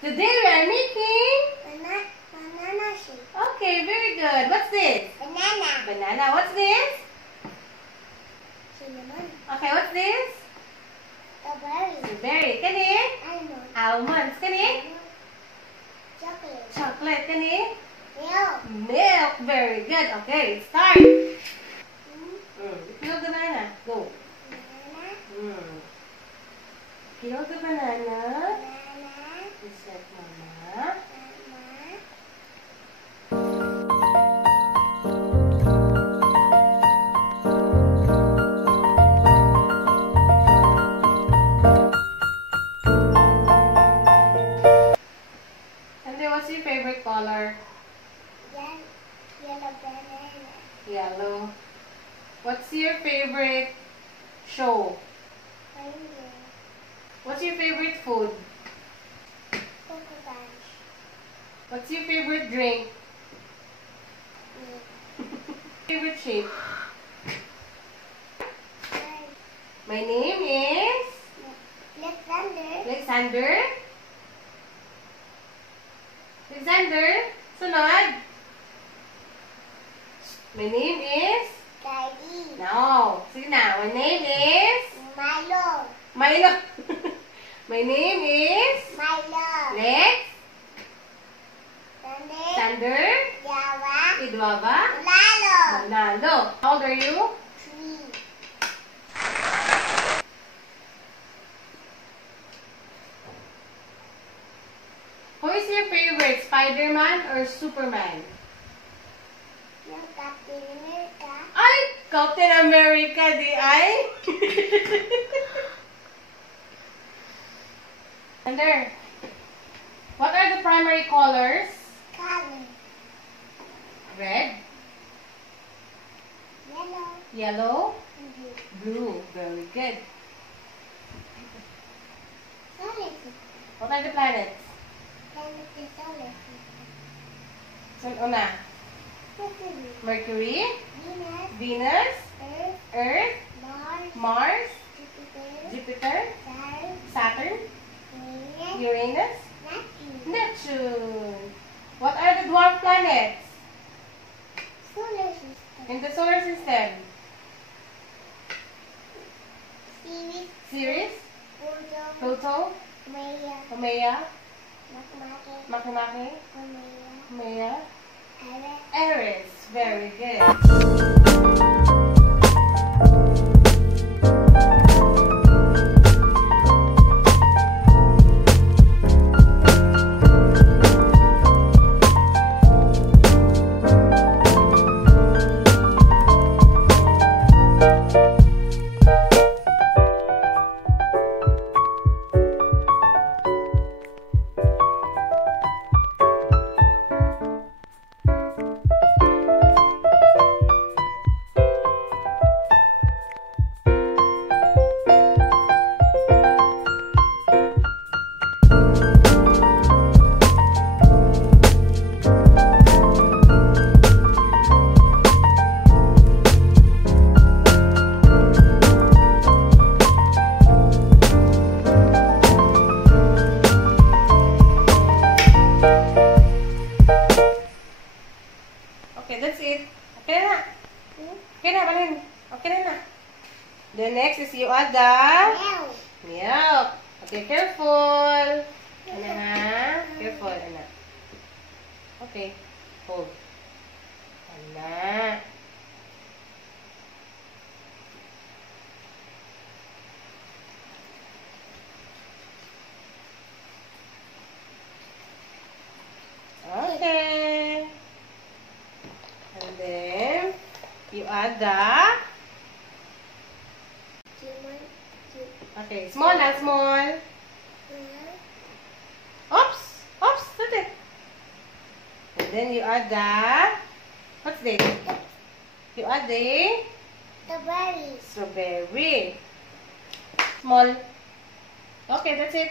Today we are making banana shape. Okay, very good. What's this? Banana. Banana. What's this? Cinnamon. Okay, what's this? Strawberry. Strawberry. Kani? Almond. Almonds. Kani? Chocolate. Chocolate. Kani? Milk. Milk. Very good. Okay, start. Peel the banana. Go. Banana. Peel the banana. Banana. Reset mama. What's your favorite color? Yellow banana. Yellow. What's your favorite show? Rainbow. What's your favorite food? Cocoa Bunch. What's your favorite drink? Favorite shape? My name is Alexander. Alexander. Alexander, sunod. My name is Daddy. No. Sige na. My name is Milo. Milo. My name is Milo. Lex. Sunday. Sander. Java. Idwaba. Lalo. Lalo. How old are you? 3. Who is your favorite? Spider-Man or Superman? Yung Captain America. Ay! Captain America, di ay? Sander, what are the primary colors? Color. Red, Yellow. yellow, And blue. blue. Very good. Solar system. What are the planets? Planet is solar system. So, una, Mercury. Mercury, Venus. Venus, Earth. Earth, Mars. Mars, Jupiter. Jupiter, Saturn. Saturn, Venus. Uranus, Neptune. Neptune. What are the dwarf planets Solar system. in the solar system? Ceres. Ceres, Pluto. Pluto, Maya. Haumea, Makemake. Makemake, Haumea. Haumea, Eris. Eris. Very good. Okay, that's it. Okay na. Okay na, balin. Okay na. The next is you add the Now. milk. Okay, careful. Ano ha? Careful, ano. Okay. Hold. Ano. Okay. And then, you add the... Okay, small na, small. Oops! Oops! That's it. And then you add the... What's this? You add the... Strawberries. Strawberry. Small. Okay, that's it.